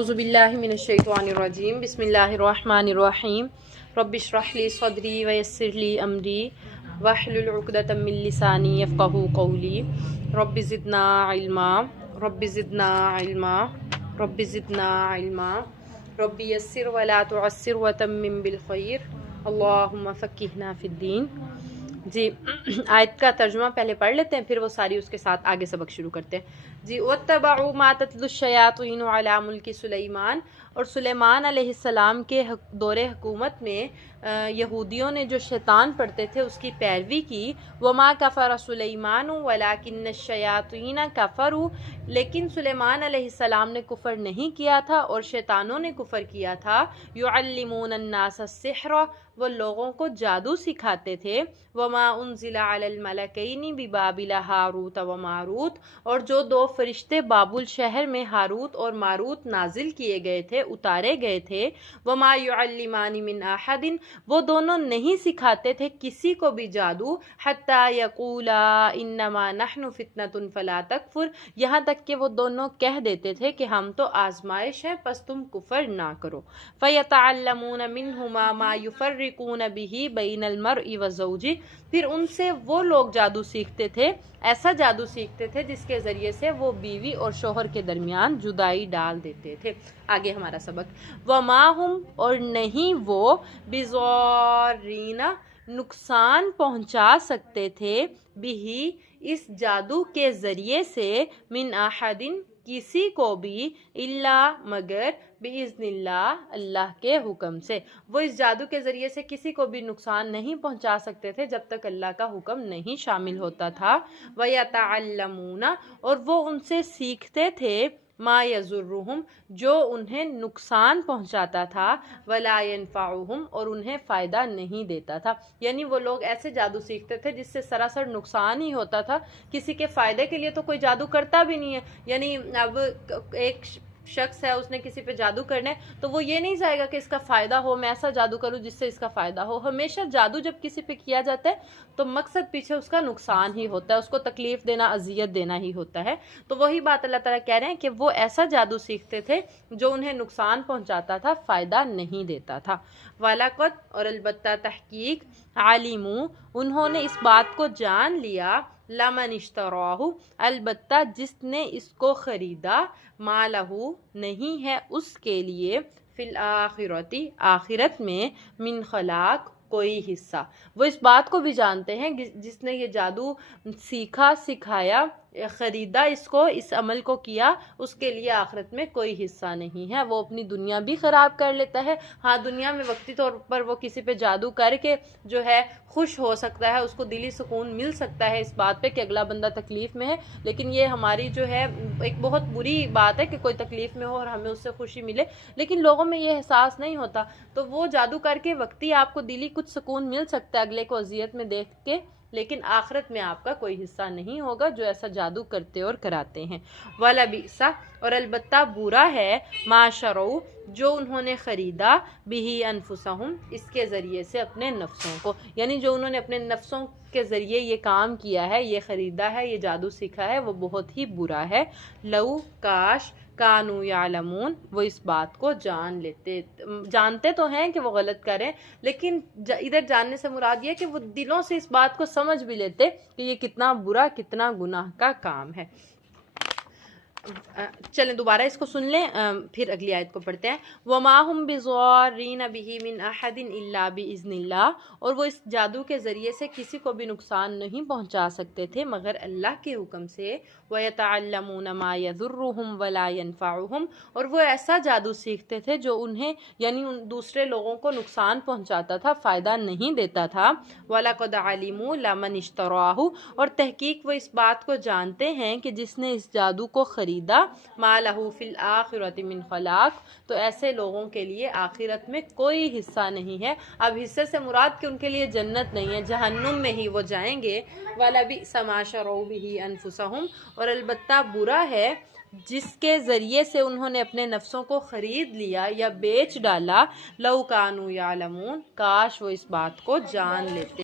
اعوذ باللہ من الشیطان الرجیم بسم اللہ الرحمن الرحیم رب اشرح لی صدری ویسر لی امری واحلل عقدۃ من لسانی یفقہوا قولی رب زدنا علما رب زدنا علما رب زدنا علما رب یسر ولا تعسر وتمم بالخیر اللہم فقہنا فی الدین۔ جی آیت کا ترجمہ پہلے پڑھ لیتے ہیں، پھر وہ ساری اس کے ساتھ آگے سبق شروع کرتے ہیں۔ جی وَاتَّبَعُوا مَا تَتْلُو الشَّيَاطِينُ عَلَى مُلْكِ سُلَيْمَانَ، اور سلیمان علیہ السلام کے دور حکومت میں یہودیوں نے جو شیطان پڑھتے تھے اس کی پیروی کی۔ وَمَا كَفَرَ سُلَيْمَانُ وَلَكِنَّ الشَّيَاطِينَ كَفَرُوا، لیکن سلیمان علیہ السلام نے کفر نہیں کیا تھا اور شیطانوں نے کفر کیا تھا۔ يُعَلِّمُونَ النَّاسَ السِّحْرَ، وہ لوگوں کو جادو سکھاتے تھے۔ وَمَا أُنزِلَ عَلَى الْمَلَكَيْنِ بِبَابِلَ هَارُوتَ وَمَارُوتَ، اور جو دو فرشتے بابل شہر میں ہاروت اور ماروت نازل کیے گئے تھے، اتارے گئے تھے۔ وَمَا يُعَلِّمَانِ مِنْ أَحَدٍ، وہ دونوں نہیں سکھاتے تھے کسی کو بھی جادو، حَتَّى يَقُولَا إِنَّمَا نَحْنُ فِتْنَةٌ فَلَا تَكْفُرْ، یہاں تک کہ وہ دونوں کہہ دیتے تھے کہ ہم تو آزمائش ہیں پس تم کفر نہ کرو۔ فَيَتَعَلَّمُونَ مِنْهُمَا مَا يُفَرِّقُونَ بِهِ بَيْنَ الْمَرْءِ وَزَوْجِهِ، پھر ان سے وہ لوگ جادو سیکھتے تھے، ایسا جادو سیکھتے تھے جس کے ذریعے سے وہ بیوی اور شوہر کے درمیان جدائی ڈال دیتے تھے۔ آگے ہمارا سبق، وَمَا هُمْ، اور نہیں وہ، بِضَارِّينَ، نقصان پہنچا سکتے تھے، بِهِ، اس جادو کے ذریعے سے، من احد، کسی کو بھی، الا، مگر، بِإِذْنِ اللہ، اللہ کے حکم سے۔ وہ اس جادو کے ذریعے سے کسی کو بھی نقصان نہیں پہنچا سکتے تھے جب تک اللہ کا حکم نہیں شامل ہوتا تھا۔ وَيَتَعَلَّمُونَ، اور وہ ان سے سیکھتے تھے، ما یضرہم، جو انہیں نقصان پہنچاتا تھا، ولا ینفعہم، اور انہیں فائدہ نہیں دیتا تھا۔ یعنی وہ لوگ ایسے جادو سیکھتے تھے جس سے سراسر نقصان ہی ہوتا تھا، کسی کے فائدے کے لیے تو کوئی جادو کرتا بھی نہیں ہے۔ یعنی اب ایک شخص ہے، اس نے کسی پہ جادو کرنا ہے تو وہ یہ نہیں چاہے گا کہ اس کا فائدہ ہو، میں ایسا جادو کروں جس سے اس کا فائدہ ہو۔ ہمیشہ جادو جب کسی پہ کیا جاتا ہے تو مقصد پیچھے اس کا نقصان ہی ہوتا ہے، اس کو تکلیف دینا، اذیت دینا ہی ہوتا ہے۔ تو وہی بات اللہ تعالیٰ کہہ رہے ہیں کہ وہ ایسا جادو سیکھتے تھے جو انہیں نقصان پہنچاتا تھا، فائدہ نہیں دیتا تھا۔ وَلَقَدْ، اور البتہ تحقیق، عَلِمُوا، انہوں نے اس بات کو جان لیا، لَمَنِ اشْتَرَاهُ، البتہ جس نے اس کو خریدا، مَا لَهُ، نہیں ہے اس کے لیے، فِي الْآخِرَةِ، آخرت میں، مِنْ خلاق، کوئی حصہ۔ وہ اس بات کو بھی جانتے ہیں جس نے یہ جادو سیکھا، سکھایا، خریدا، اس کو، اس عمل کو کیا، اس کے لیے آخرت میں کوئی حصہ نہیں ہے۔ وہ اپنی دنیا بھی خراب کر لیتا ہے، ہاں دنیا میں وقتی طور پر وہ کسی پہ جادو کر کے جو ہے خوش ہو سکتا ہے، اس کو دلی سکون مل سکتا ہے اس بات پہ کہ اگلا بندہ تکلیف میں ہے، لیکن یہ ہماری جو ہے ایک بہت بری بات ہے کہ کوئی تکلیف میں ہو اور ہمیں اس سے خوشی ملے، لیکن لوگوں میں یہ احساس نہیں ہوتا۔ تو وہ جادو کر کے وقتی آپ کو دلی کچھ سکون مل سکتا ہے اگلے کو اذیت میں دیکھ کے، لیکن آخرت میں آپ کا کوئی حصہ نہیں ہوگا جو ایسا جادو کرتے اور کراتے ہیں۔ وَلَبِئْسَ، اور البتہ برا ہے، مَا شَرَوْا، جو انہوں نے خریدا، بِهِ أَنفُسَهُمْ، اس کے ذریعے سے اپنے نفسوں کو، یعنی جو انہوں نے اپنے نفسوں کے ذریعے یہ کام کیا ہے، یہ خریدا ہے، یہ جادو سیکھا ہے، وہ بہت ہی برا ہے۔ لَوْ، کاش، کانوا یعلمون، وہ اس بات کو جان لیتے، جانتے تو ہیں کہ وہ غلط کریں، لیکن ادھر جاننے سے مراد یہ کہ وہ دلوں سے اس بات کو سمجھ بھی لیتے کہ یہ کتنا برا، کتنا گناہ کا کام ہے۔ چلیں دوبارہ اس کو سن لیں، پھر اگلی آیت کو پڑھتے ہیں۔ وَمَا هُمْ بِضَارِّينَ بِهِ مِنْ أَحَدٍ إِلَّا بِإِذْنِ اللَّهِ، اور وہ اس جادو کے ذریعے سے کسی کو بھی نقصان نہیں پہنچا سکتے تھے مگر اللہ کے حکم سے۔ وَيَتَعَلَّمُونَ مَا يَضُرُّهُمْ وَلَا يَنفَعُهُمْ، اور وہ ایسا جادو سیکھتے تھے جو انہیں، یعنی ان دوسرے لوگوں کو نقصان پہنچاتا تھا، فائدہ نہیں دیتا تھا۔ وَلَقَدْ عَلِمُوا لَمَنِ اشْتَرَاهُ، اور تحقیق وہ اس بات کو جانتے ہیں کہ جس نے اس جادو کو خریدا، مَا لَهُ فِي الْآخِرَةِ مِنْ خَلَاقٍ، تو ایسے لوگوں کے لیے آخرت میں کوئی حصہ نہیں ہے۔ اب حصے سے مراد کہ ان کے لیے جنت نہیں ہے، جہنم میں ہی وہ جائیں گے۔ وَلَبِئْسَ مَا شَرَوْا بِهِ أَنفُسَهُمْ، اور البتہ برا ہے جس کے ذریعے سے انہوں نے اپنے نفسوں کو خرید لیا یا بیچ ڈالا، لَوْ كَانُوا يَعْلَمُونَ، کاش وہ اس بات کو جان لیتے۔